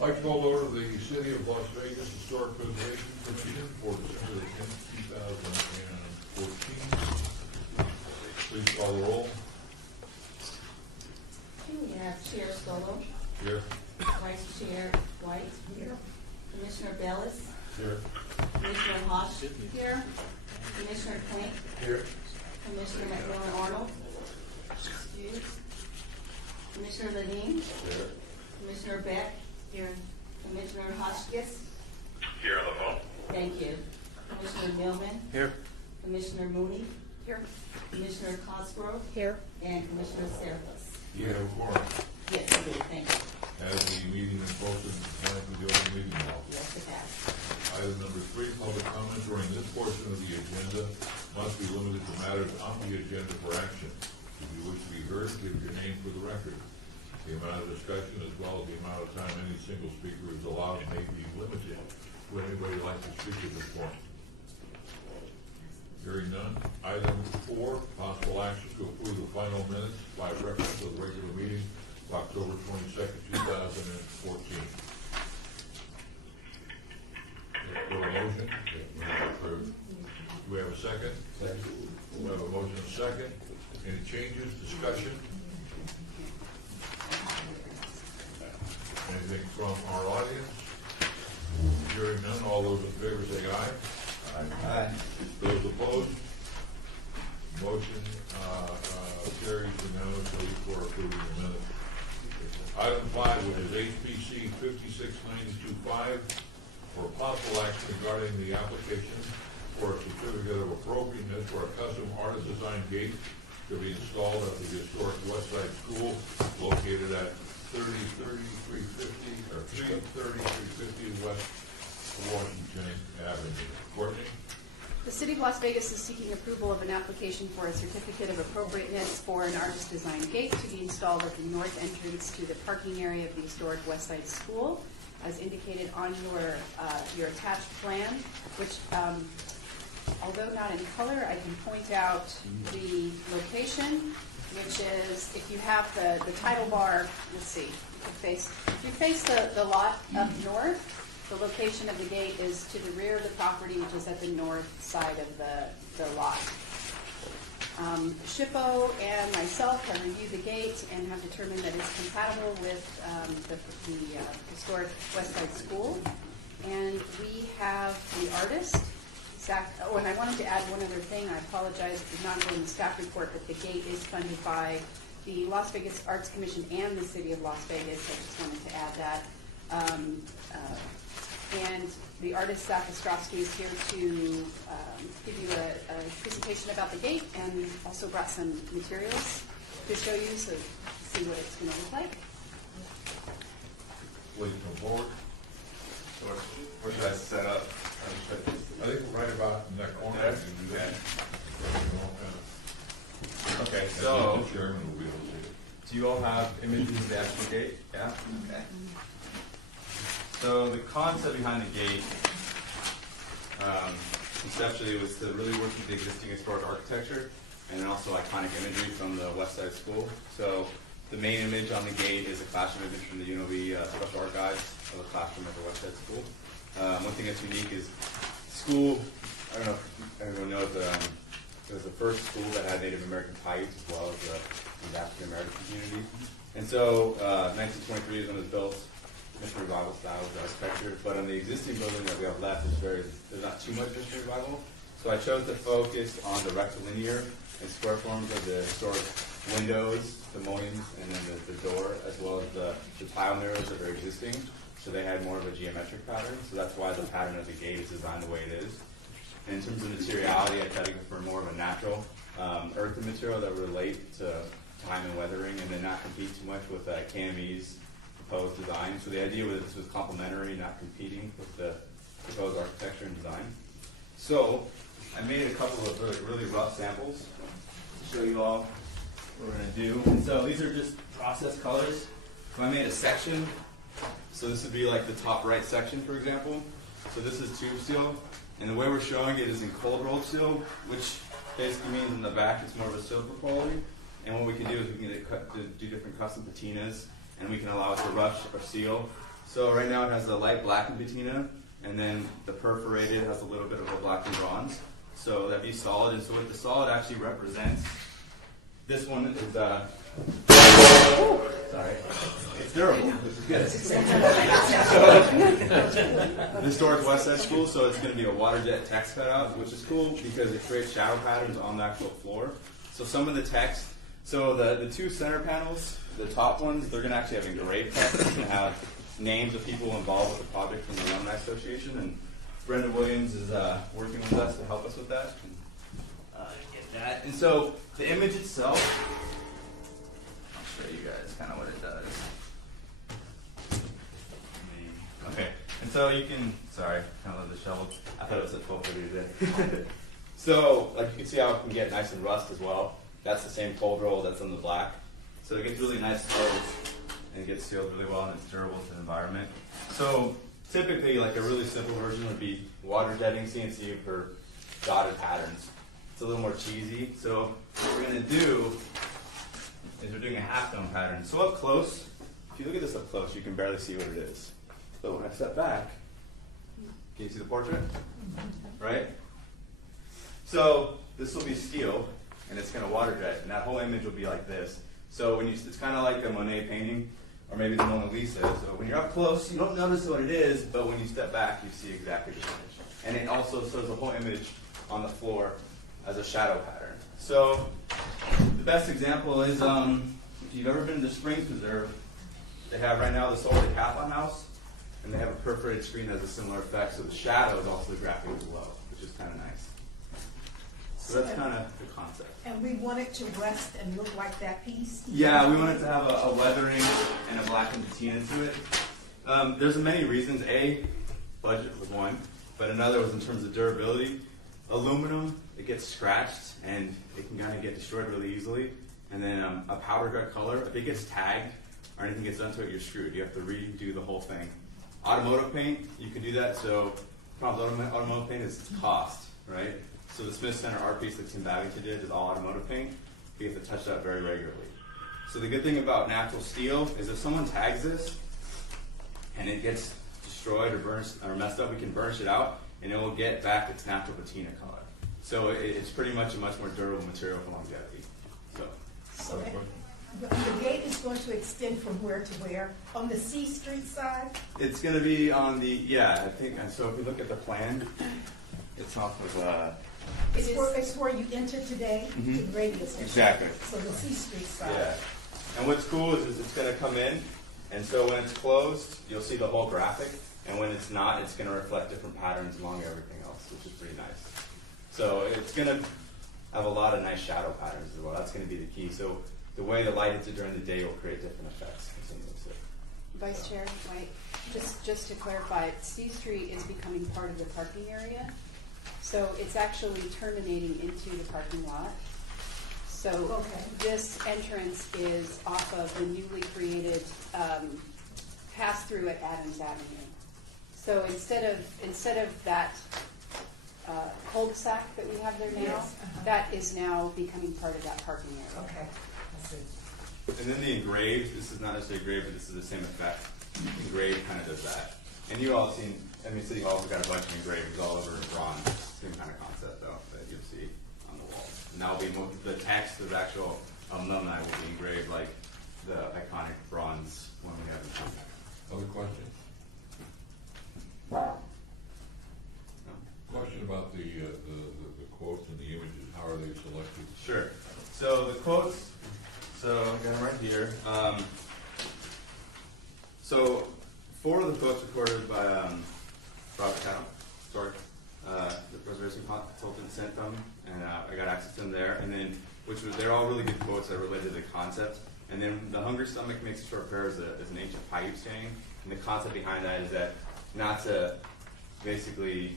I'd like to call over the City of Las Vegas Historic Preservation Commission for December the 10th, 2014. Please call the roll. We have Chair Solo, Here. Vice Chair White, here. Commissioner Bellis, Here. Commissioner Hosh, here. Commissioner Klink, Here. Commissioner McMillan Arnold, excused. Commissioner Levine, Here. Commissioner Beck, here. Commissioner Hotchkiss, Here on the phone. thank you. Commissioner Millman, Here. Commissioner Mooney, here. Commissioner Cosgrove, Here. and Commissioner Serapis. You have a quorum. Yes, I do, thank you. As the meeting is posted, compliant with the open meeting law. Yes, it has. Item number 3, public comment during this portion of the agenda must be limited to matters on the agenda for action. If you wish to be heard, give your name for the record. The amount of discussion as well as the amount of time any single speaker is allowed may be limited. Would anybody like to speak at this point? Hearing none. Item 4, possible action to approve the final minutes by reference of the regular meeting of October 22nd, 2014. Do a motion? Approved. Do we have a second? Second. We have a motion and a second. Any changes, discussion? Anything from our audience? Hearing none, all those in favor say aye. Aye. Those opposed? Motion carries unanimously for approving the minutes. Item 5, which is HPC 56925, for possible action regarding the application for a certificate of appropriateness for a custom artist design gate to be installed at the historic West Side School located at 33350 West Washington Avenue. Courtney? The City of Las Vegas is seeking approval of an application for a certificate of appropriateness for an artist design gate to be installed at the north entrance to the parking area of the historic West Side School, as indicated on your attached plan, which, although not in color, I can point out the location, which is, if you have the title bar, let's see, if you face the lot up north, the location of the gate is to the rear of the property, which is at the north side of the lot. SHPO and myself have reviewed the gate and have determined that it's compatible with the historic West Side School. And we have the artist, Zach. Oh, and I wanted to add one other thing. I apologize for not going in the staff report, but the gate is funded by the Las Vegas Arts Commission and the City of Las Vegas. I just wanted to add that. And the artist, Zach Ostrowski, is here to give you a presentation about the gate, and we've also brought some materials to show you, so see what it's going to look like. Please come forward. Where should I set up? I think we're right about in that corner. Okay. You can do that. Okay, And so the chairman will be able to see it. do you all have images of the actual gate? Yeah? Okay. So the concept behind the gate, conceptually, was to really work with the existing historic architecture and then also iconic imagery from the West Side School. So the main image on the gate is a classroom image from the UNLV Special Archives of a classroom at the West Side School. One thing that's unique is school, I don't know if everyone knows, it was the first school that had Native American ties as well as the African American community. And so 1923 is when it was built. Mission Revival style of architecture, but on the existing building that we have left, there's not too much Mission Revival. So I chose to focus on the rectilinear and square forms of the historic windows, the mullions, and then the door, as well as the tile mirrors that are existing. So they had more of a geometric pattern. So that's why the pattern of the gate is designed the way it is. And in terms of materiality, I try to go for more of a natural earthen material that relate to time and weathering, and then not compete too much with KME's proposed design. So the idea was this was complementary, not competing with the proposed architecture and design. So I made a couple of really rough samples to show you all what we're going to do. And so these are just process colors. So I made a section. So this would be like the top right section, for example. So this is tube seal. And the way we're showing it is in cold rolled seal, which basically means in the back it's more of a silver quality. And what we can do is we can do different custom patinas, and we can allow it to rush or seal. So right now it has a light black and patina, and then the perforated has a little bit of a black and bronze. So that'd be solid. And so what the solid actually represents, this one is sorry, it's durable, which is good. The historic West Side School, so it's going to be a water jet text cutout, which is cool because it creates shadow patterns on the actual floor. So some of the text, so the two center panels, the top ones, they're going to actually have engraved text. It's going to have names of people involved with the project from the Alumni Association, and Brenda Williams is working with us to help us with that. Get that. And so the image itself, I'll show you guys kind of what it does. Okay, and so you can, sorry, kind of the shovel. I thought it was at 12:30 today. So, like you can see how it can get nice and rust as well. That's the same cold roll that's in the black. So it gets really nice closed and it gets sealed really well and it's durable to the environment. So typically, like a really simple version would be water jetting CNC for dotted patterns. It's a little more cheesy. So what we're going to do is we're doing a half dome pattern. So up close, if you look at this up close, you can barely see what it is. So when I step back, can you see the portrait? Right? So this will be steel, and it's going to water jet, and that whole image will be like this. So when it's kind of like a Monet painting, or maybe the Mona Lisa. So when you're up close, you don't notice what it is, but when you step back, you see exactly the image. And it also shows the whole image on the floor as a shadow pattern. So the best example is if you've ever been to Springs Preserve, they have right now the Solar Decathlon House, and they have a perforated screen that has a similar effect. So the shadow is also the graphic below, which is kind of nice. So that's kind of the concept. And we want it to rest and look like that piece? Yeah, we wanted to have a weathering and a black and patina to it. There's many reasons. A, budget was one, but another was in terms of durability. Aluminum, it gets scratched and it can kind of get destroyed really easily. And then a powder gut color, if it gets tagged or anything gets done to it, you're screwed. You have to redo the whole thing. Automotive paint, you can do that. So the problem with automotive paint is its cost, right? So the Smith Center art piece that Tim Babington did is all automotive paint. You have to touch that very regularly. So the good thing about natural steel is if someone tags this and it gets destroyed or burnt or messed up, we can burnish it out and it will get back its natural patina color. So it's pretty much a much more durable material for longevity. So the gate is going to extend from where to where? On the C Street side? It's going to be on the, yeah, I think, so if you look at the plan, it's off of, It's where you enter today, to the radio station. Exactly. So the C Street side. Yeah. And what's cool is it's going to come in, and so when it's closed, you'll see the whole graphic, and when it's not, it's going to reflect different patterns along everything else, which is pretty nice. So it's going to have a lot of nice shadow patterns as well. That's going to be the key. So the way the light hits it during the day will create different effects. Vice Chair White, just to clarify, C Street is becoming part of the parking area. So it's actually terminating into the parking lot. So this entrance is off of the newly created pass-through at Adams Avenue. So instead of that cul-de-sac that we have there now, that is now becoming part of that parking area. Okay, I see. And then the engraved, this is not necessarily engraved, but this is the same effect. Engraved kind of does that. And you all seen, I mean, City Hall's got a bunch of engravings all over bronze. Same kind of concept, though, that you'll see on the wall. And that'll be the text of actual alumni will be engraved like the iconic bronze one we have in town. Other questions? Question about the quotes and the images. How are they selected? Sure. So the quotes, so I got them right here. So 4 of the quotes recorded by Robert Cowell, sorry, the preservation consultant sent them, and I got access to them there. And then, they're all really good quotes that related to the concept. And then the hungry stomach makes a short prayer is an ancient Paiute saying, and the concept behind that is that not to basically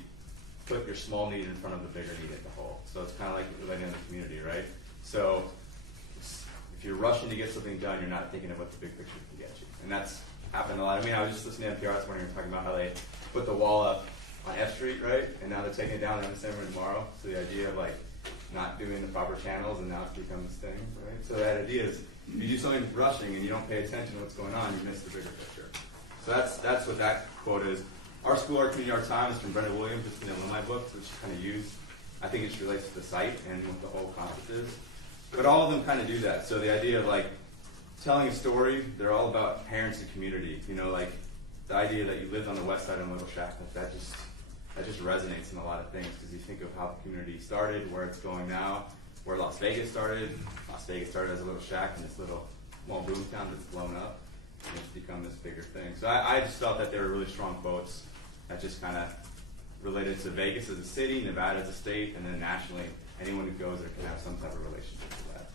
put your small need in front of the bigger need at the whole. So it's kind of like relating in the community, right? So if you're rushing to get something done, you're not thinking of what the big picture can get you. And that's happened a lot. I mean, I was just listening to NPR this morning and talking about how they put the wall up on F Street, right? And now they're taking it down on December tomorrow. So the idea of like not doing the proper channels and now it's become this thing, right? So that idea is if you do something rushing and you don't pay attention to what's going on, you miss the bigger picture. So that's what that quote is. Our School Art Community Art Time is from Brenda Williams. It's in the alumni books, which kind of used. I think it relates to the site and what the whole concept is. But all of them kind of do that. So the idea of like telling a story, they're all about parents and community. You know, like the idea that you lived on the west side of Little Shack, that just resonates in a lot of things because you think of how the community started, where it's going now, where Las Vegas started. Las Vegas started as a little shack in this little small boom town that's blown up, and it's become this bigger thing. So I just felt that they were really strong quotes that just kind of related to Vegas as a city, Nevada as a state, and then nationally, anyone who goes there can have some type of relationship to that.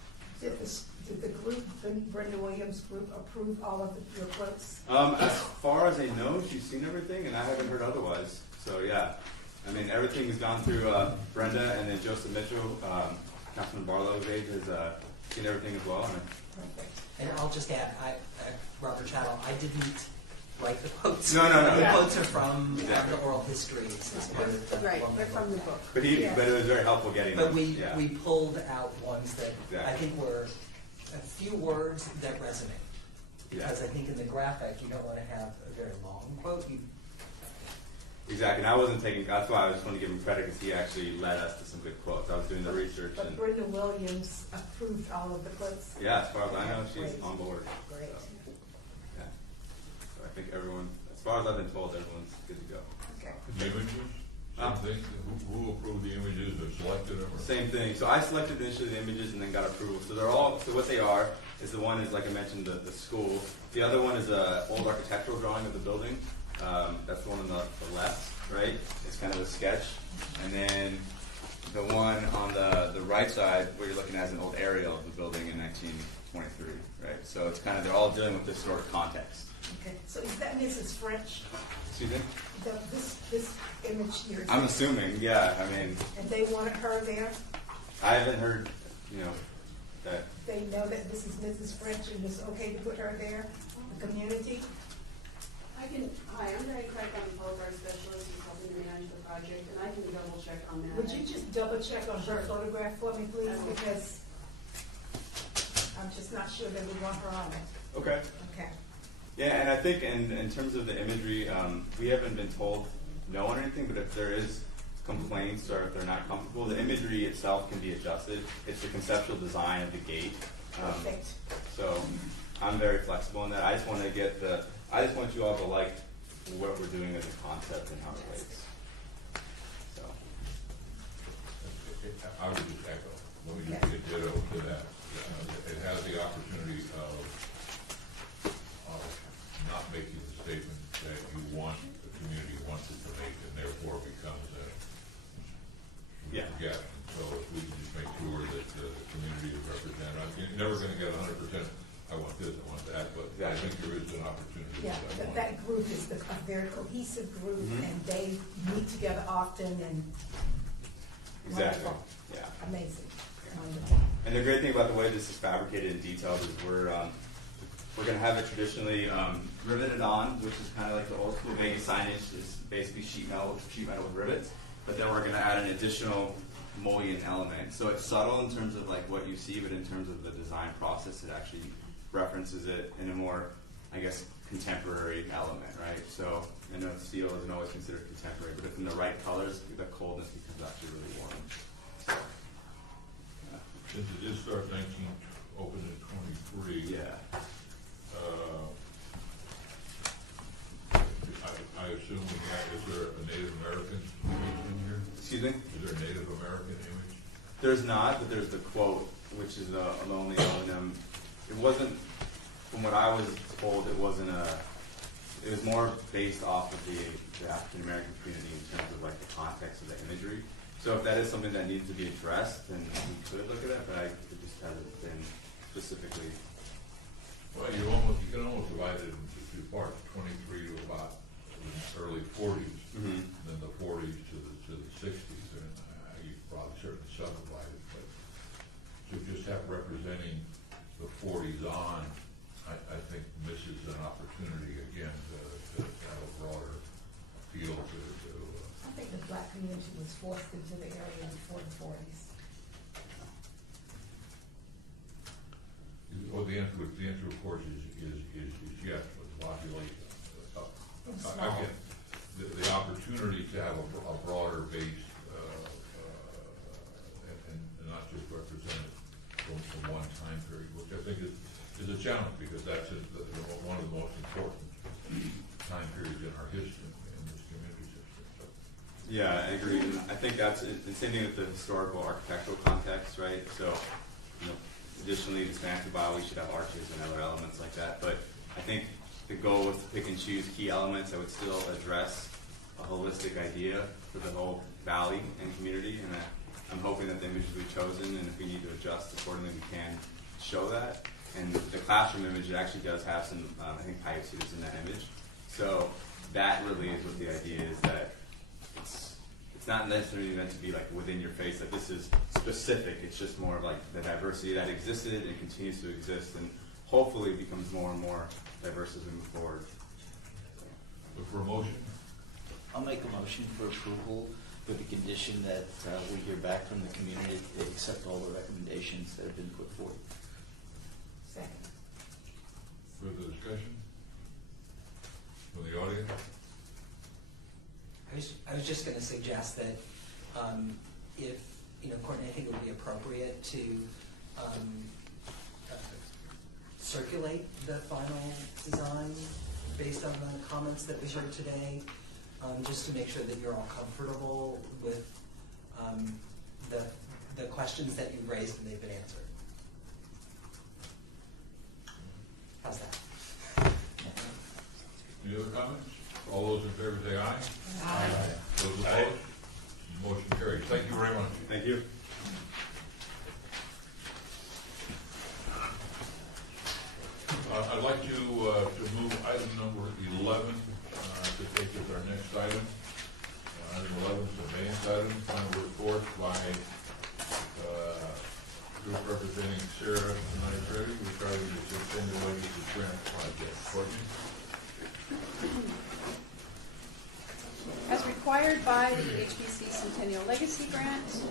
Did the group, the Brenda Williams group, approve all of your quotes? As far as I know, she's seen everything, and I haven't heard otherwise. So yeah, I mean, everything has gone through Brenda, and then Joseph Mitchell, Councilman Barlow's age, has seen everything as well. Perfect. And I'll just add, Robert Chattel, I didn't write the quotes. No. The Yeah. quotes are from Exactly. the oral histories. As part of Right, they're from the book. But Yeah. but it was very helpful getting But them. we Yeah. pulled out ones that I Exactly. think were a few words that resonate. Because I think in the graphic, you don't want to have a very long quote. Exactly, and I wasn't taking, that's why I just want to give him credit because he actually led us to some good quotes. I was doing the research But and, Brenda Williams approved all of the quotes? yeah, as far as I know, she's Great. on board. Great. So, yeah. So I think everyone, as far as I've been told, everyone's good to go. Okay. The images, same thing, who approved the images or selected them? Or? Same thing. So I selected initially the images and then got approval. So they're all, so what they are is the one is, like I mentioned, the school. The other one is a old architectural drawing of the building. That's the one on the left, right? It's kind of a sketch. And then the one on the right side, where you're looking at is an old aerial of the building in 1923, right? So it's kind of, they're all dealing with this sort of context. Okay. So is that Mrs. French? Excuse me? This image here? I'm assuming, yeah. I mean, And they wanted her there? I haven't heard, that. They know that this is Mrs. French and it's okay to put her there? The community? Hi, I'm Mary Craig, I'm the public art specialist who's helping to manage the project, and I can double check on that. Would you just double check on her photograph for me, please? Because I'm just not sure that we want her on it. Okay. Okay. Yeah, and I think in terms of the imagery, we haven't been told no on anything, but if there is complaints or if they're not comfortable, the imagery itself can be adjusted. It's the conceptual design of the gate. Perfect. So I'm very flexible in that. I just want you all to like what we're doing as a concept and how it relates. So. I would just echo, let me just get ditto to that. It has the opportunity of not making the statement that you want, the community wants it to make, and therefore becomes a Yeah. forget. So if we can just make sure that the community is represented, you're never gonna get 100%, I want this, I want that, but I think there is an opportunity. Yeah, that group is a very cohesive group and they meet together often and Exactly. wonderful. Yeah. Amazing. Wonderful. And the great thing about the way this is fabricated and detailed is we're going to have it traditionally riveted on, which is kind of like the old school Vegas signage. Is basically sheet metal with rivets. But then we're going to add an additional mullion element. So it's subtle in terms of like what you see, but in terms of the design process, it actually references it in a more, I guess, contemporary element, right? So I know steel isn't always considered contemporary, but if in the right colors, the coldness becomes actually really warm. So, yeah. Since it did start open in 23. Yeah. I assume we have, is there a Native American image in here? Excuse me? Is there a Native American image? There's not, but there's the quote, which is a lonely O&M. It wasn't, from what I was told, it wasn't it was more based off of the African American community in terms of like the context of the imagery. So if that is something that needs to be addressed, then we could look at it, but it just hasn't been specifically. Well, you can almost divide it into two parts, 23 to about the early 40s, Mm-hmm. then the 40s to the 60s, and you probably certainly subdivide it, but to just have representing the 40s on, I think misses an opportunity again to have a broader appeal to I think the black community was forced into the area before the 40s. well, the answer of course is yes, but logically, opportunity to have a broader base, and not just represent it from one time period, which I think is a challenge, because that's one of the most important time periods in our history, in this community's history. So, Yeah, I agree. And I think that's the same thing with the historical architectural context, right? So, additionally, the semantic bio, we should have arches and other elements like that. But I think the goal was to pick and choose key elements that would still address a holistic idea for the whole valley and community. And I'm hoping that the images we've chosen, and if we need to adjust accordingly, we can show that. And the classroom image, it actually does have some, I think, pipe students in that image. So that really is what the idea is, that it's not necessarily meant to be like within your face, that this is specific. It's just more of like the diversity that existed and continues to exist, and hopefully becomes more and more diverse as we move forward. look for a motion. I'll make a motion for approval with the condition that we hear back from the community, they accept all the recommendations that have been put forth. Second. Further discussion from the audience? I was just going to suggest that if, Courtney, I think it would be appropriate to circulate the final design based on the comments that we heard today, just to make sure that you're all comfortable with the questions that you've raised and they've been answered. How's that? Any other comments? All those in favor say aye. Aye. Those opposed? Motion carries. Thank you very much. Thank you. I'd like to move item number 11 to take as our next item. Item 11 is the main item, final report by group representing Sarah Knight Reddy regarding the Centennial Legacy Grant Project. Courtney? As required by the HBC Centennial Legacy Grant,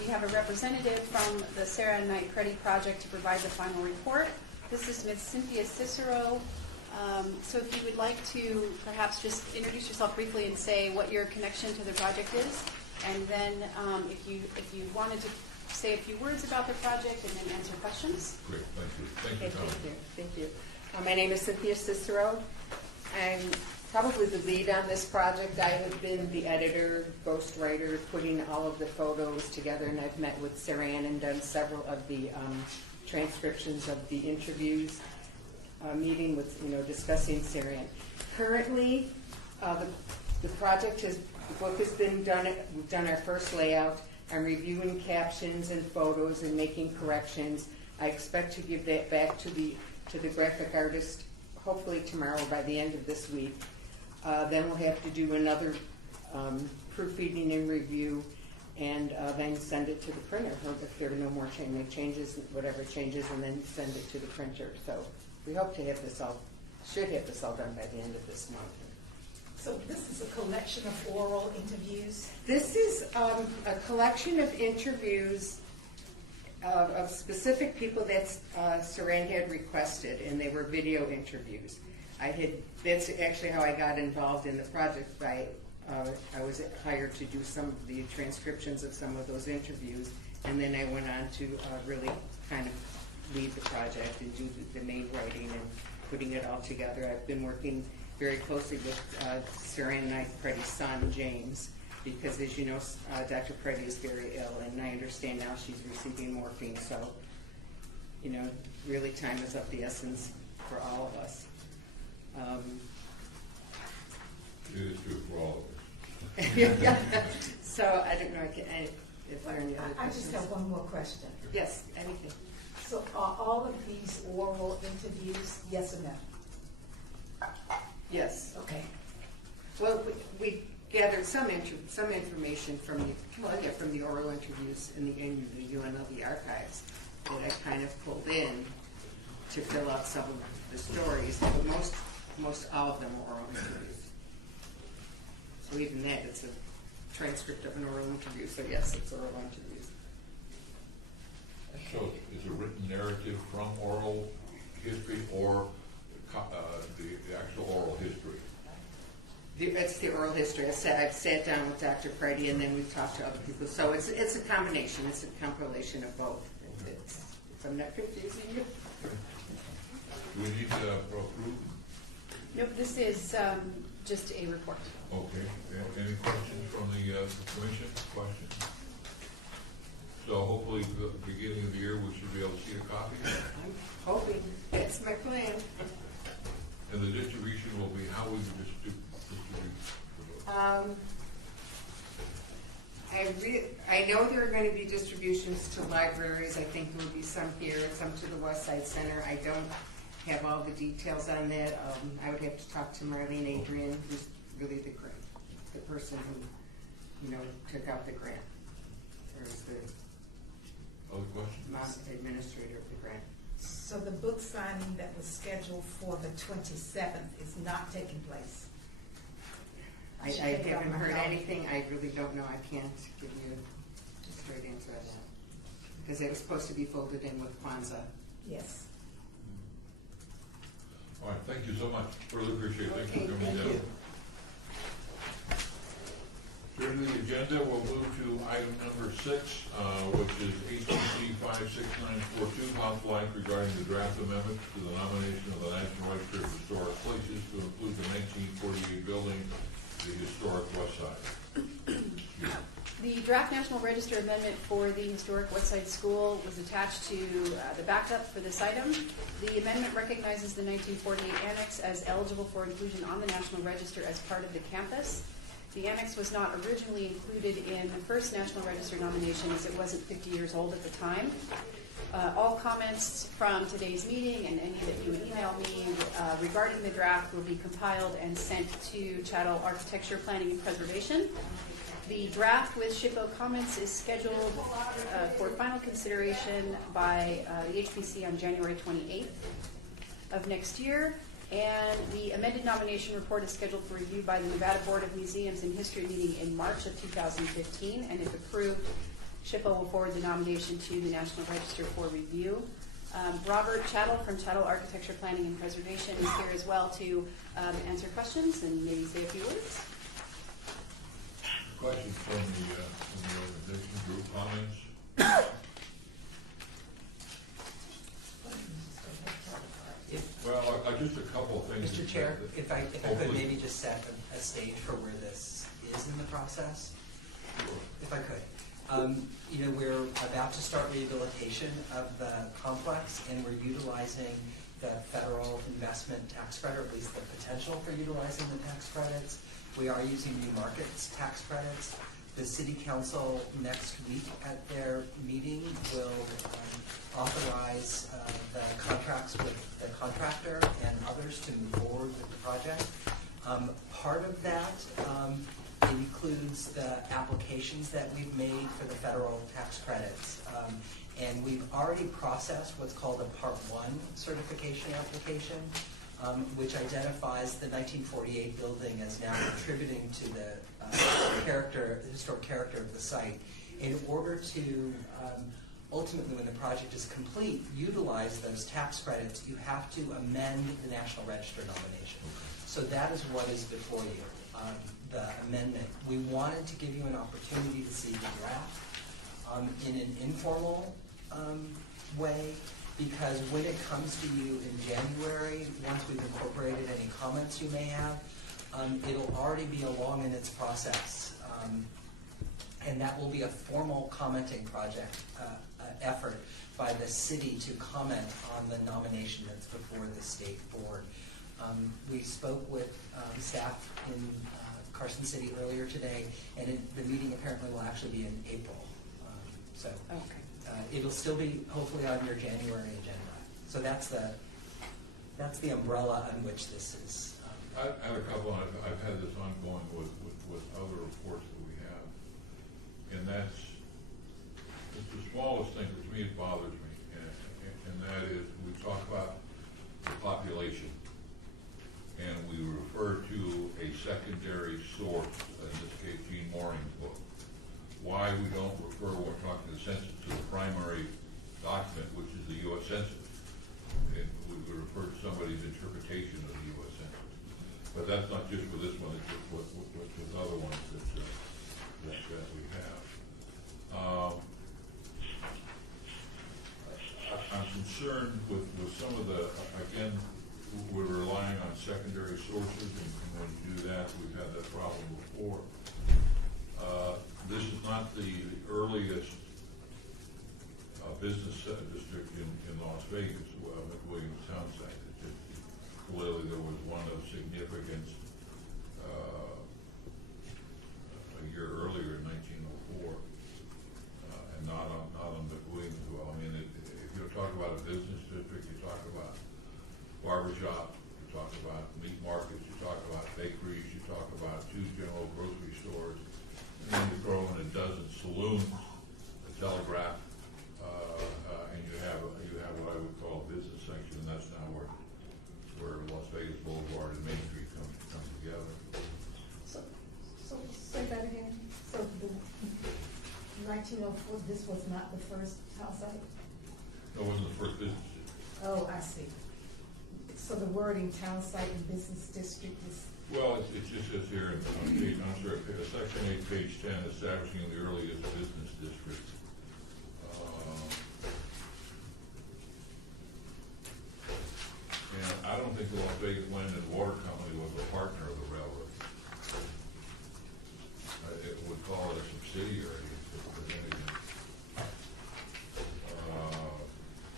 we have a representative from the Sarah Knight Creddy Project to provide the final report. This is Ms. Cynthia Cicero. So if you would like to perhaps just introduce yourself briefly and say what your connection to the project is, and then if you wanted to say a few words about the project and then answer questions. Great, thank you. Thank you, Okay, Tom. thank you. My name is Cynthia Cicero. I'm probably the lead on this project. I have been the editor, ghostwriter, putting all of the photos together, and I've met with Saran and done several of the transcriptions of the interviews, meeting with, discussing Saran. Currently, the project the book has been done. We've done our first layout. I'm reviewing captions and photos and making corrections. I expect to give that back to the graphic artist hopefully tomorrow, by the end of this week. Then we'll have to do another proofreading and review, and then send it to the printer. If there are no more changes, whatever changes, and then send it to the printer. So we hope to have this all, should have this all done by the end of this month. So this is a collection of oral interviews? This is a collection of interviews of specific people that Saran had requested, and they were video interviews. That's actually how I got involved in the project. I was hired to do some of the transcriptions of some of those interviews, and then I went on to really kind of lead the project and do the main writing and putting it all together. I've been working very closely with Saran Knight Creddy's son, James, because as you know, Dr. Creddy is very ill, and I understand now she's receiving morphine, so, really time is of the essence for all of us. It is true for all of us. Yeah. So, I don't know if there are any other I just questions. have one more question. Yes, anything. So are all of these oral interviews, yes or no? Yes. Okay. Well, we gathered some information from the oral interviews in the UNLV archives that I kind of pulled in to fill out some of the stories, but most all of them were oral interviews. So even that, it's a transcript of an oral interview, so yes, it's oral interviews. So is a written narrative from oral history or the actual oral history? It's the oral history. I've sat down with Dr. Preddy, and then we've talked to other people. So it's a combination. It's a compilation of both. If I'm not confusing you. Do we need to approve? Nope, this is just a report. Okay, any questions from the commission? Questions? So hopefully, the beginning of the year, we should be able to see a copy. I'm hoping. That's my plan. And the distribution will be, how will you distribute? I know there are going to be distributions to libraries. I think there will be some here, some to the West Side Center. I don't have all the details on that. I would have to talk to Marlene Adrian, who's really the person who, took out the grant, or is the Other questions? administrator of the grant. So the book signing that was scheduled for the 27th is not taking place? I haven't heard anything. I really don't know. I can't give you a straight answer on that. Because it was supposed to be folded in with Kwanzaa. Yes. All right, thank you so much. Really appreciate it. Thank you for Okay, coming thank down. you. Turn to the agenda, we'll move to item number 6, which is HPC 56942, Council Act regarding the draft amendment to the nomination of the National Register of Historic Places to include the 1948 building, the historic West Side. The draft National Register amendment for the historic West Side School was attached to the backup for this item. The amendment recognizes the 1948 annex as eligible for inclusion on the National Register as part of the campus. The annex was not originally included in the first National Register nomination as it wasn't 50 years old at the time. All comments from today's meeting and any that you would email me regarding the draft will be compiled and sent to Chattel Architecture Planning and Preservation. The draft with SHPO comments is scheduled for final consideration by the HPC on January 28th of next year. And the amended nomination report is scheduled for review by the Nevada Board of Museums and History meeting in March of 2015. And if approved, SHPO will forward the nomination to the National Register for review. Robert Chattel from Chattel Architecture Planning and Preservation is here as well to answer questions and maybe say a few words. Questions from the organization group, comments? Well, just a couple of things. Mr. Chair, if I could Hopefully. maybe just set a stage for where this is in the process, if I could. We're about to start rehabilitation of the complex, and we're utilizing the federal investment tax credit, or at least the potential for utilizing the tax credits. We are using new markets tax credits. The City Council next week at their meeting will authorize the contracts with the contractor and others to move forward with the project. Part of that includes the applications that we've made for the federal tax credits. And we've already processed what's called a Part 1 certification application, which identifies the 1948 building as now contributing to the historic character of the site. In order to ultimately, when the project is complete, utilize those tax credits, you have to amend the National Register nomination. So that is what is before you, the amendment. We wanted to give you an opportunity to see the draft in an informal way, because when it comes to you in January, once we've incorporated any comments you may have, it'll already be along in its process. And that will be a formal commenting project effort by the city to comment on the nomination that's before the state board. We spoke with staff in Carson City earlier today, and the meeting apparently will actually be in April. It'll still be hopefully on your January agenda. So that's the umbrella on which this is. I had a couple, I've had this ongoing with other reports that we have, and it's the smallest thing, but to me it bothers me, and that is we talk about the population, and we refer to a secondary source, in this case Gene Moring's book. Why we don't refer, when we're talking to the census, to the primary document, which is the U.S. Census, and we would refer to somebody's interpretation of the U.S. Census. But that's not just with this one, it's just with other ones that we have. I'm concerned with some of the, again, we're relying on secondary sources, and when you do that, we've had that problem before. This is not the earliest business district in Las Vegas, McWilliams Town Site. Clearly, there was one of significance a year earlier in 1904, and not on McWilliams. Well, I mean, if you talk about a business district, you talk about barbershops, you talk about meat markets, you talk about bakeries, you talk about 2 general grocery stores, and then you throw in a dozen saloons, a telegraph, and you have what I would call a business section, and that's now where Las Vegas Boulevard and Main Street come together. So say that again. So the 1904, this was not the first town site? No, it wasn't the first business district. Oh, I see. So the wording town site and business district is, Well, it just says here on page, I'm sorry, section 8, page 10, establishing the earliest business district. And I don't think the Las Vegas Land and Water Company was a partner of the railroad. It would call it a subsidiary.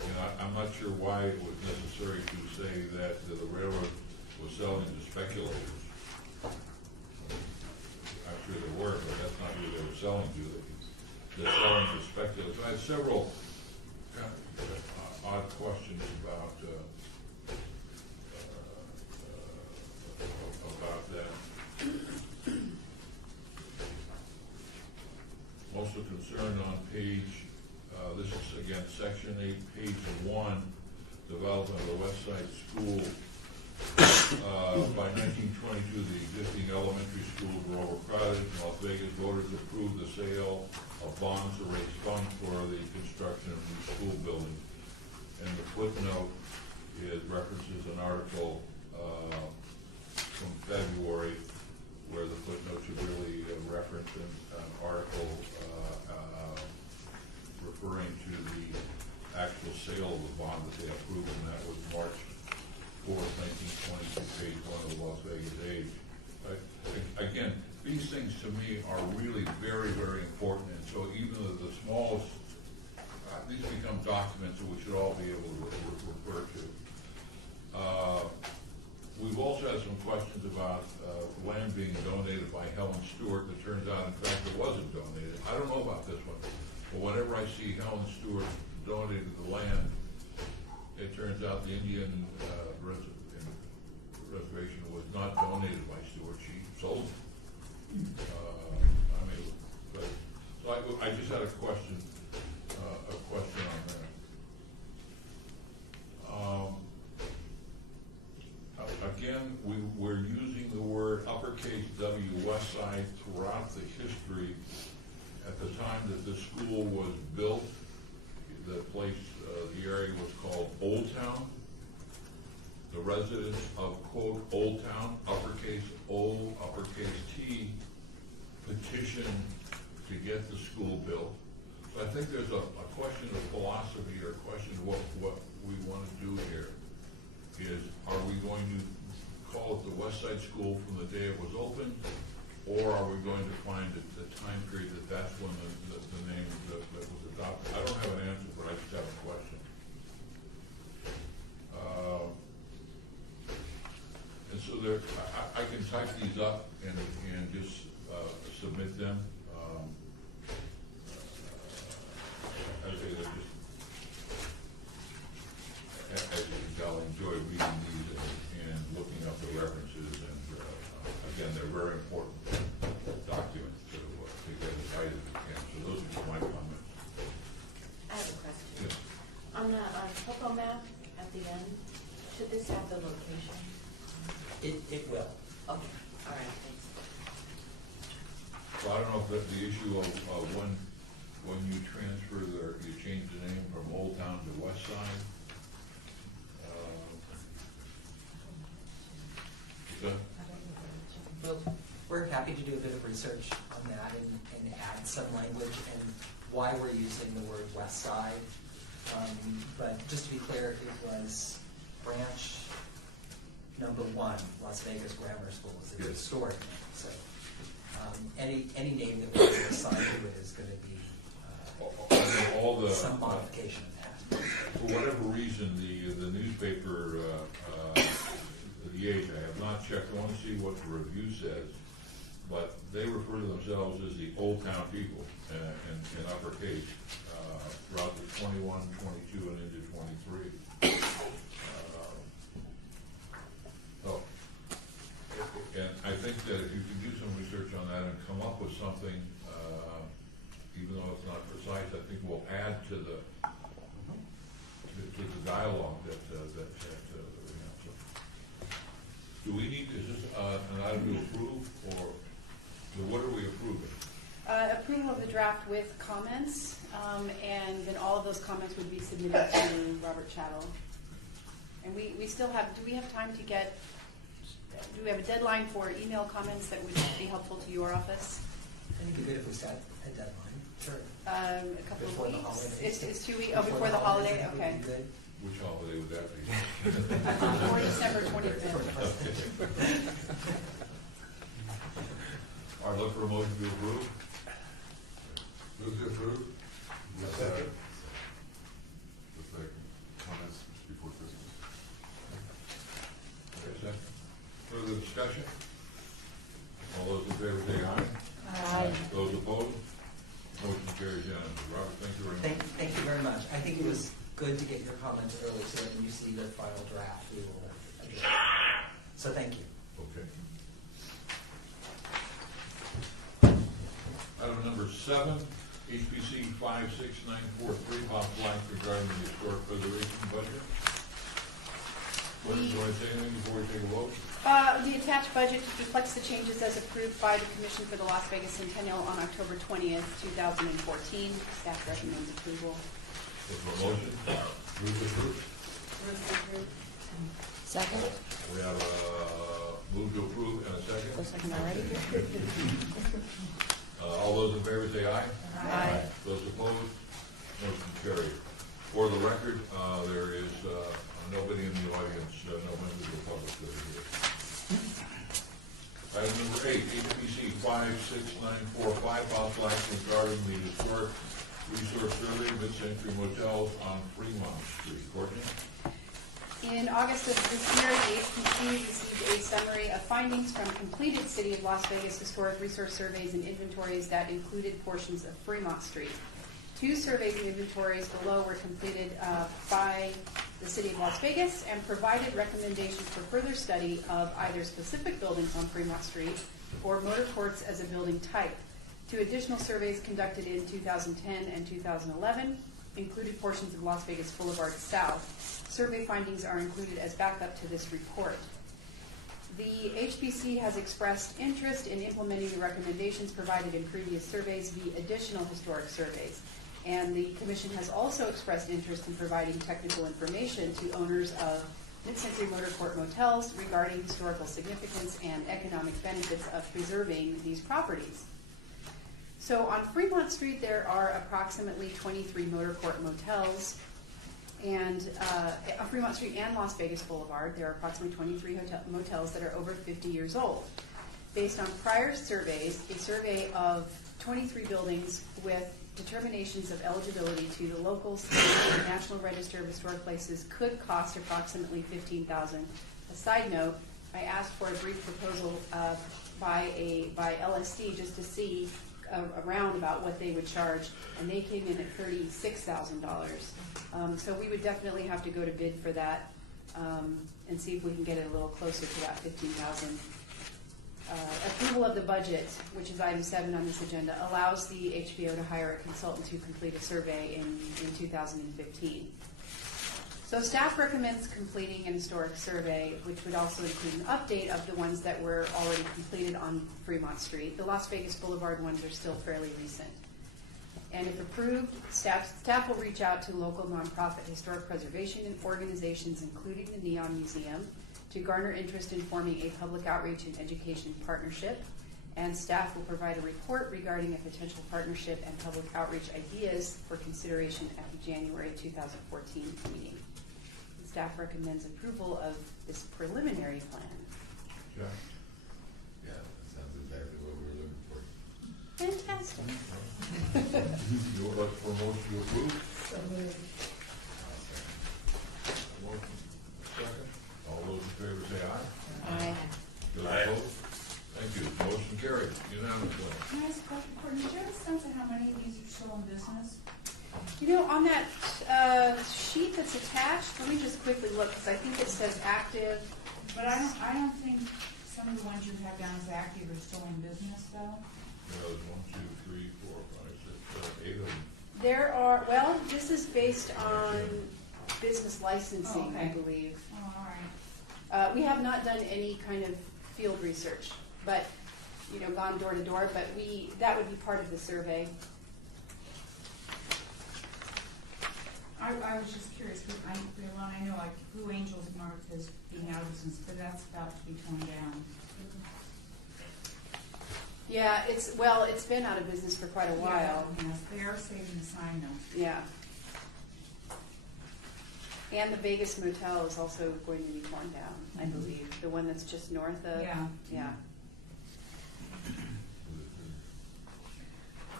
And I'm not sure why it was necessary to say that the railroad was selling to speculators. I'm sure they were, but that's not who they were selling to. They're selling to speculators. I had several kind of odd questions about that. Most of concern on page, this is again section 8, page 1, development of the West Side School. By 1922, the existing elementary schools were overcrowded. Las Vegas voters approved the sale of bonds to raise funds for the construction of new school buildings. And the footnote references an article from February, where the footnote should really reference an article referring to the actual sale of the bond that they approved, and that was March 4th, 1922, page 1 of the Las Vegas Age. Again, these things to me are really very, very important, and so even the smallest, these become documents that we should all be able to refer to. We've also had some questions about land being donated by Helen Stewart. It turns out, in fact, it wasn't donated. I don't know about this one, but whenever I see Helen Stewart donated the land, it turns out the Indian reservation was not donated by Stewart. She sold it. So I just had a question on that. Again, we're using the word uppercase W West Side throughout the history. At the time that the school was built, the place, the area was called Old Town. The residents of, quote, Old Town, uppercase O, uppercase T, petitioned to get the school built. So I think there's a question of philosophy, or a question of what we want to do here. Is, are we going to call it the West Side School from the day it was opened, or are we going to find the time period that's when the name that was adopted? I don't have an answer, but I just have a question. And so there, I can type these up and just submit them. As you can tell, I enjoy reading these and looking up the references, and again, they're very important documents to get as tight as we can. So those are just my comments. I have a question. Yes. On the topo map at the end, should this have the location? It will. Okay, all right, thanks. So I don't know if that's the issue of when you transfer you change the name from Old Town to West Side. Is that? I happy to do a bit of research on that and add some language and why we're using the word west side. But just to be clear, it was branch number 1, Las Vegas Grammar School, is a historic name. So any name that we assign to it is going to be all the some modification of that. For whatever reason, the newspaper, The Age, I have not checked. I want to see what the review says, but they refer to themselves as the Old Town People in uppercase throughout the 21, 22, and into 23. And I think that if you can do some research on that and come up with something, even though it's not precise, I think will add to the dialogue that we have. So, do we need, is this an item to approve, or what are we approving? Approval of the draft with comments, and then all of those comments would be submitted to Robert Chattel. And we still have, do we have time to get, do we have a deadline for email comments that would be helpful to your office? I think it'd be good if we set a deadline. Sure. A couple Before of the weeks? holidays. It's 2 weeks, before the holiday, I think okay. would be good. Which holiday would that be? Or December 25th. All right, look for a motion to approve. Move to approve. Second. The second. Comments before Christmas. Okay, second. Further discussion? All those in favor say aye. Aye. Those opposed? Motion carries unanimously. Robert, thank you very much. Thank you very much. I think it was good to get your comments early so that when you see the final draft, we will address it. So thank you. Okay. Item number 7, HPC 56943, Bob Blank regarding the historic preservation budget. What, do you want to say anything before we take a vote? The attached budget reflects the changes as approved by the Commission for the Las Vegas Centennial on October 20th, 2014. Staff recommends approval. Look for a motion. Move to approve. Second? We have a move to approve and a second. Second already? All those in favor say aye. Aye. Those opposed? Motion carried. For the record, there is nobody in the audience, no members of the public that are here. Item number 8, HPC 56945, Bob Black regarding the historic resource survey of mid-century motels on Fremont Street. Courtney? In August of this year, the HPC received a summary of findings from completed City of Las Vegas historic resource surveys and inventories that included portions of Fremont Street. 2 surveys and inventories below were completed by the City of Las Vegas and provided recommendations for further study of either specific buildings on Fremont Street or motor courts as a building type. 2 additional surveys conducted in 2010 and 2011 included portions of Las Vegas Boulevard South. Survey findings are included as backup to this report. The HPC has expressed interest in implementing the recommendations provided in previous surveys via additional historic surveys. And the Commission has also expressed interest in providing technical information to owners of mid-century motor court motels regarding historical significance and economic benefits of preserving these properties. So on Fremont Street, there are approximately 23 motor court motels. And on Fremont Street and Las Vegas Boulevard, there are approximately 23 motels that are over 50 years old. Based on prior surveys, a survey of 23 buildings with determinations of eligibility to the local, state, and National Register of Historic Places could cost approximately $15,000. A side note, I asked for a brief proposal by LSD just to see around about what they would charge, and they came in at $36,000. So we would definitely have to go to bid for that and see if we can get it a little closer to that $15,000. Approval of the budget, which is item 7 on this agenda, allows the HBO to hire a consultant to complete a survey in 2015. So staff recommends completing an historic survey, which would also include an update of the ones that were already completed on Fremont Street. The Las Vegas Boulevard ones are still fairly recent. And if approved, staff will reach out to local nonprofit historic preservation organizations, including the Neon Museum, to garner interest in forming a public outreach and education partnership. and staff will provide a report regarding a potential partnership and public outreach ideas for consideration at the January 2014 meeting. Staff recommends approval of this preliminary plan. Jack? Yeah, that sounds exactly what we were looking for. Fantastic. You would like for a motion to approve? So moved. Motion second. All those in favor say aye. Aye. Those opposed? Thank you. Motion carried unanimously. Can I ask a question, Courtney? Do you have a sense of how many of these are still in business? You know, on that sheet that's attached, let me just quickly look, because I think it says active. But I don't think some of the ones you have down as active are still in business, though. There's 1, 2, 3, 4, 5, 6, 7, 8 of them. There are, well, this is based on business licensing, I Okay. believe. Oh, all right. We have not done any kind of field research, but, you know, gone door to door, but that would be part of the survey. I was just curious, because I know like Blue Angels North is being out of business, but that's about to be torn down. Yeah, it's been out of business for quite a while. Yeah, yes, they are saving the sign though. Yeah. And the Vegas Motel is also going to be torn down, I believe, the one that's just north of. Yeah. Yeah.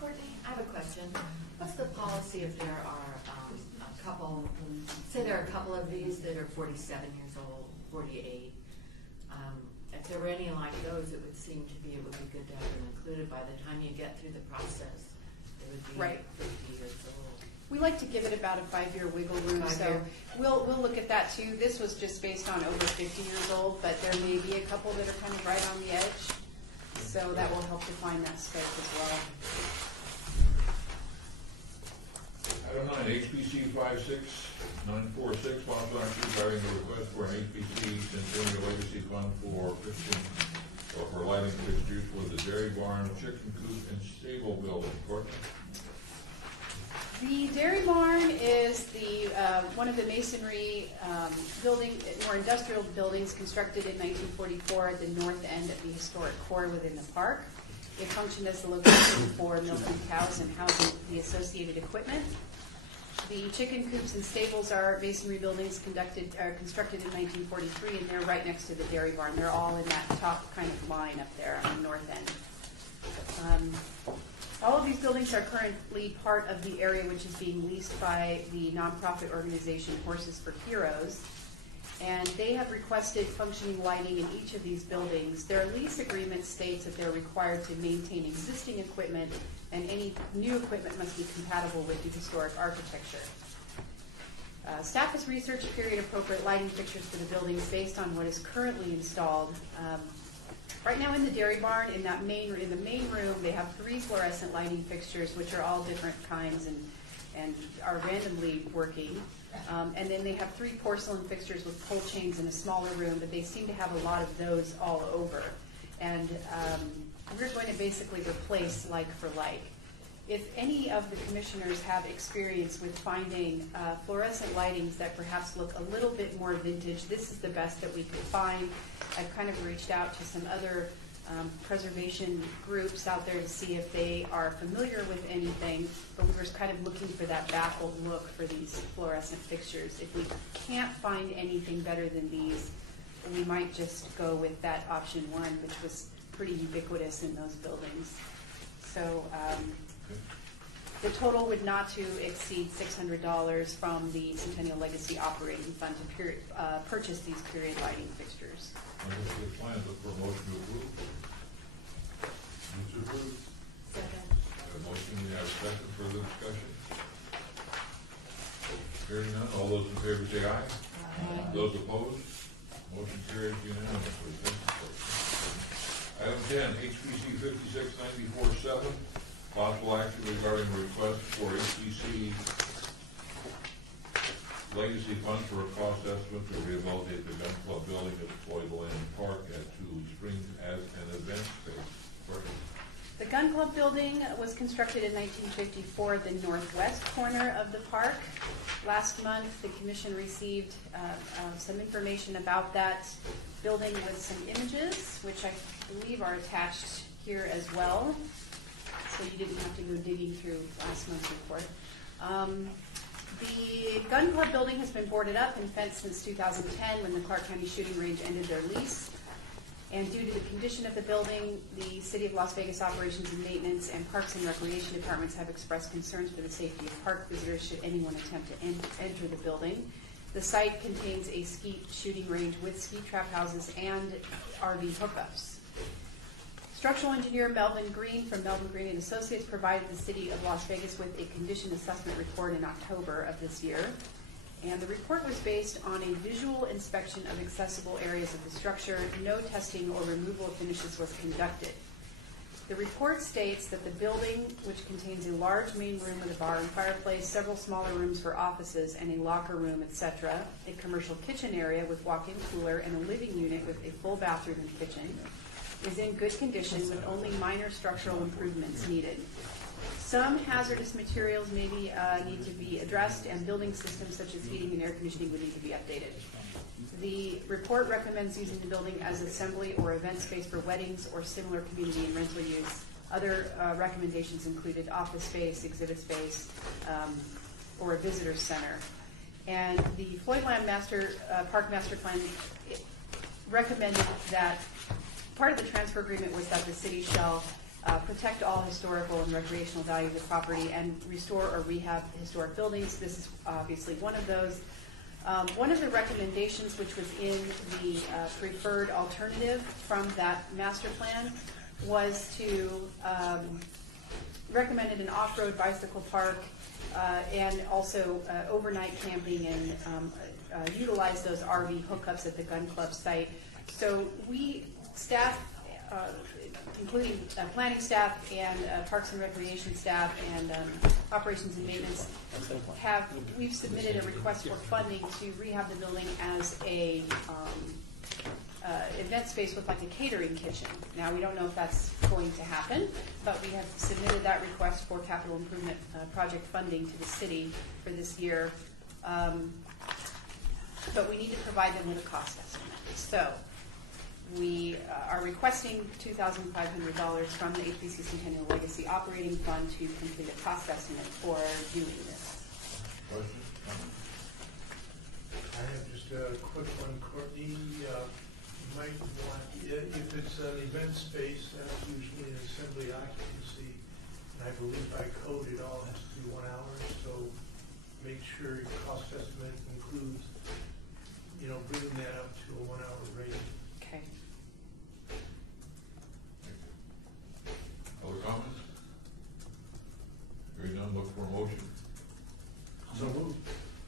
Courtney, I have a question. What's the policy if there are a couple, say there are a couple of these that are 47 years old, 48? If there were any like those, it would seem to be, it would be good to have them included by the time you get through the process. It would be Right. 50 years old. We like to give it about a 5-year wiggle room, so 5-year. we'll look at that too. This was just based on over 50 years old, but there may be a couple that are kind of right on the edge. So that will help define that scope as well. Item 9, HPC 56946, sponsored action regarding the request for an HPC Centennial Legacy Fund for lighting fixtures for the dairy barn, chicken coop, and stable building. Courtney? The dairy barn is the one of the masonry building or industrial buildings constructed in 1944 at the north end of the historic core within the park. It functioned as the location for milking cows and housing the associated equipment. The chicken coops and stables are masonry buildings constructed in 1943, and they're right next to the dairy barn. They're all in that top kind of line up there on the north end. All of these buildings are currently part of the area which is being leased by the nonprofit organization Horses for Heroes, and they have requested functioning lighting in each of these buildings. Their lease agreement states that they're required to maintain existing equipment, and any new equipment must be compatible with the historic architecture. Staff has researched period-appropriate lighting fixtures for the buildings based on what is currently installed. Right now in the dairy barn, in the main room, they have 3 fluorescent lighting fixtures, which are all different kinds and are randomly working. And then they have 3 porcelain fixtures with pole chains in a smaller room, but they seem to have a lot of those all over. And we're going to basically replace like for like. If any of the commissioners have experience with finding fluorescent lightings that perhaps look a little bit more vintage, this is the best that we could find. I've kind of reached out to some other preservation groups out there to see if they are familiar with anything, but we were kind of looking for that baffled look for these fluorescent fixtures. If we can't find anything better than these, we might just go with that option 1, which was pretty ubiquitous in those buildings. So the total would not to exceed $600 from the Centennial Legacy Operating Fund to purchase these period lighting fixtures. Under the plan, look for a motion to approve. Move to approve. Second. Have a motion, we have a second, further discussion. Hearing none, all those in favor say aye. Aye. Those opposed? Motion carries unanimously. Thank you. Item 10, HPC 56947, possible action regarding request for HPC Legacy Fund for a cost estimate to rehabilitate the gun club building at Floyd Lane Park at Tule Springs as an event space. Courtney? The Gun Club building was constructed in 1954 at the northwest corner of the park. Last month, the commission received some information about that building with some images, which I believe are attached here as well, so you didn't have to go digging through last month's report. The gun club building has been boarded up and fenced since 2010 when the Clark County Shooting Range ended their lease. And due to the condition of the building, the City of Las Vegas Operations and Maintenance and Parks and Recreation Departments have expressed concerns for the safety of park visitors should anyone attempt to enter the building. The site contains a skeet shooting range with skeet trap houses and RV hookups. Structural engineer Melvin Green from Melvin Green and Associates provided the City of Las Vegas with a condition assessment report in October of this year. And the report was based on a visual inspection of accessible areas of the structure. No testing or removal of finishes was conducted. The report states that the building, which contains a large main room with a bar and fireplace, several smaller rooms for offices and a locker room, etc., a commercial kitchen area with walk-in cooler, and a living unit with a full bathroom and kitchen, is in good condition with only minor structural improvements needed. Some hazardous materials maybe need to be addressed, and building systems such as heating and air conditioning would need to be updated. The report recommends using the building as assembly or event space for weddings or similar community and rental use. Other recommendations included office space, exhibit space, or a visitor center. And the Floyd Land Park Master Plan recommended that part of the transfer agreement was that the city shall protect all historical and recreational value of the property and restore or rehab historic buildings. This is obviously one of those. One of the recommendations, which was in the preferred alternative from that master plan, was to recommended an off-road bicycle park and also overnight camping and utilize those RV hookups at the gun club site. So we, staff, including planning staff and Parks and Recreation staff and operations and maintenance, we've submitted a request for funding to rehab the building as a event space with like a catering kitchen. Now, we don't know if that's going to happen, but we have submitted that request for capital improvement project funding to the city for this year. But we need to provide them with a cost estimate. So we are requesting $2,500 from the HBC Centennial Legacy Operating Fund to complete a cost estimate for doing this. Questions? I have just a quick one, Courtney. You might want, if it's an event space, that's usually an assembly occupancy, and I believe by code it all has to be 1 hour, so make sure your cost estimate includes, bringing that up to a 1 hour rate. Okay. Other comments? Hearing none, look for a motion. So moved.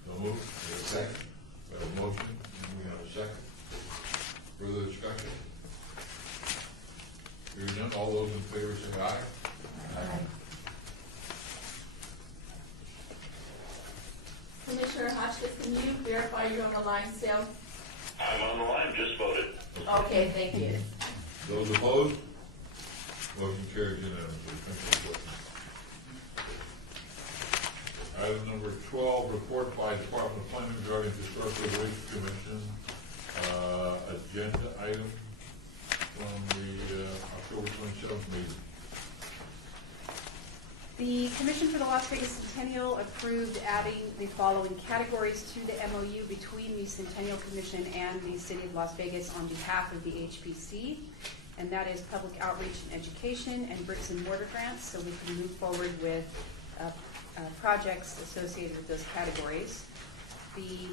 So moved. We have a second. We have a motion. We have a second. Further discussion? Hearing none, all those in favor say aye. Aye. Commissioner Hotchkiss, can you verify you're on the line still? I'm on the line, just voted. Okay, thank you. Those opposed? Motion carries unanimously. Thank you. Item number 12, report by Department of Planning regarding Historical Waste Commission, agenda item from the October 27th meeting. The Commission for the Las Vegas Centennial approved adding the following categories to the MOU between the Centennial Commission and the City of Las Vegas on behalf of the HPC, and that is public outreach and education and bricks and mortar grants, so we can move forward with projects associated with those categories. The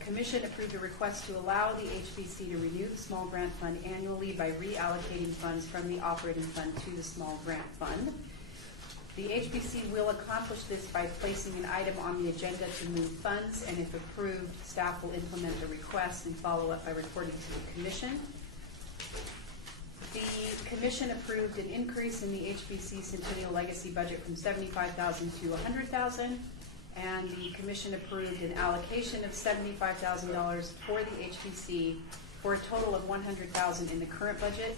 Commission approved a request to allow the HPC to renew the small grant fund annually by reallocating funds from the operating fund to the small grant fund. The HPC will accomplish this by placing an item on the agenda to move funds, and if approved, staff will implement the request and follow up by reporting to the Commission. The Commission approved an increase in the HBC Centennial Legacy budget from $75,000 to $100,000, and the Commission approved an allocation of $75,000 for the HBC for a total of $100,000 in the current budget.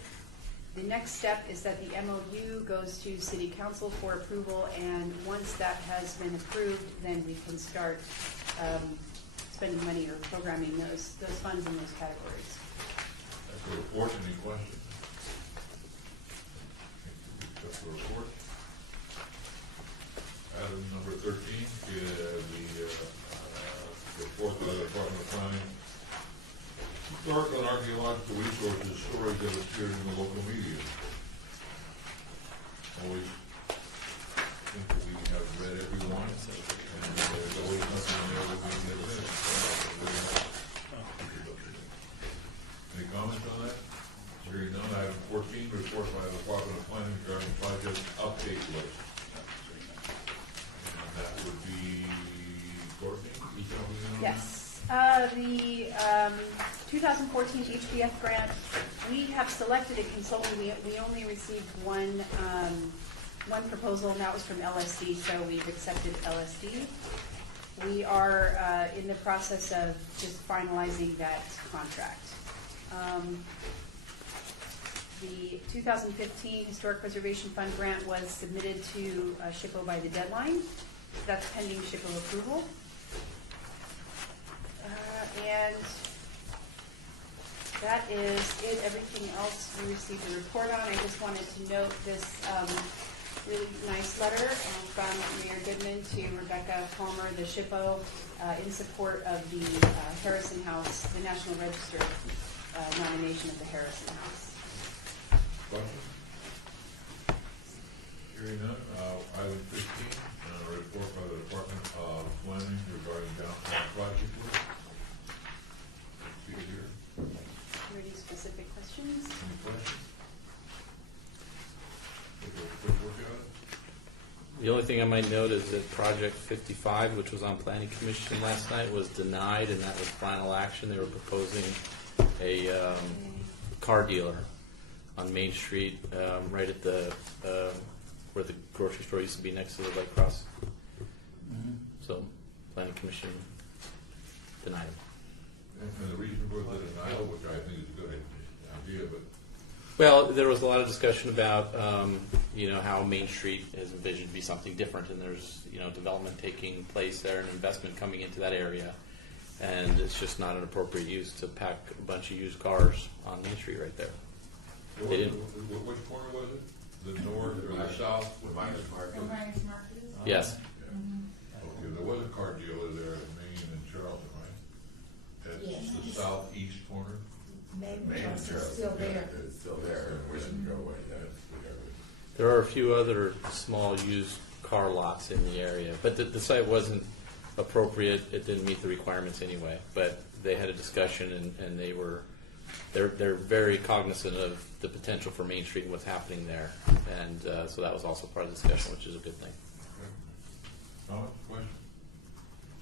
The next step is that the MOU goes to City Council for approval, and once that has been approved, then we can start spending money or programming those funds in those categories. That's the report. Any questions? the report. Item number 13 is the report by the Department of Planning. Historical and archaeological resources, stories that appeared in the local media. Always think that we have read every one, and there's always nothing in there that we can miss. Any comments on that? Hearing none, item 14, report by the Department of Planning regarding project update list. And that would be Courtney, you tell me now? Yes. The 2014 HBF grant, we have selected a consultant. We only received one proposal, and that was from LSD, so we've accepted LSD. We are in the process of just finalizing that contract. The 2015 Historic Preservation Fund grant was submitted to SHPO by the deadline. That's pending SHPO approval. And that is it. Everything else we received a report on. I just wanted to note this really nice letter from Mayor Goodman to Rebecca Palmer, the SHPO, in support of the Harrison House, the National Register nomination of the Harrison House. Questions? Hearing none, item 15, report by the Department of Planning regarding downtown project list. See it here. Any specific questions? Any questions? Take a quick look at it. The only thing I might note is that Project 55, which was on Planning Commission last night, was denied, and that was final action. They were proposing a car dealer on Main Street, right at the where the grocery store used to be next to the White Cross. So, Planning Commission denied it. And the reason for the denial, which I think is a good idea, but Well, there was a lot of discussion about, how Main Street is envisioned to be something different, and there's, development taking place there and investment coming into that area, and it's just not an appropriate use to pack a bunch of used cars on Main Street right there. They didn't. which corner was it? The north or the south? The miners market. The miners market is? Yes. Okay, there was a car dealer there in Maine and Charlton, right? That's the southeast corner? Main It's still there. It's still there, and wishing to go away, that's whatever. There are a few other small used car lots in the area, but the site wasn't appropriate. It didn't meet the requirements anyway. But they had a discussion, and they're very cognizant of the potential for Main Street and what's happening there, and so that was also part of the discussion, which is a good thing. Comments, questions?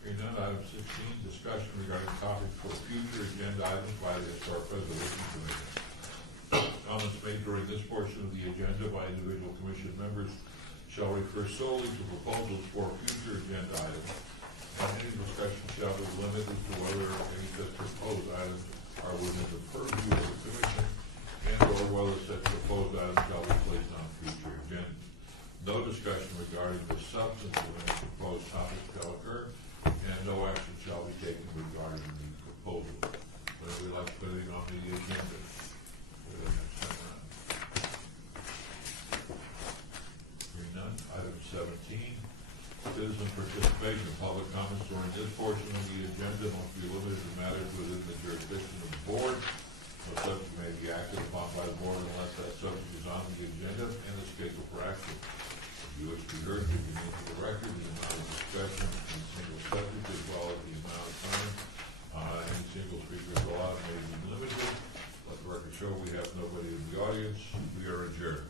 Hearing none, item 16, discussion regarding topics for future agenda items by the Historic Preservation Commission. Comments made during this portion of the agenda by individual commission members shall refer solely to proposals for future agenda items, and any discussion shall be limited to whether any such proposed items are within the purview of the commission and/or whether such proposed items shall be placed on future agendas. No discussion regarding the substance of any proposed topic shall occur, and no action shall be taken regarding the proposal. Would we like to put it on the agenda for the next time around? Hearing none, item 17, citizen participation. Public comments during this portion of the agenda must be limited to matters within the jurisdiction of the board. No subject may be acted upon by the board unless that subject is on the agenda and is scheduled for action. If you wish to be heard, give your name for the record, the amount of discussion, and single subject, as well as the amount of time. Any single speaker's allowed may be limited. Let the record show we have nobody in the audience. We are adjourned.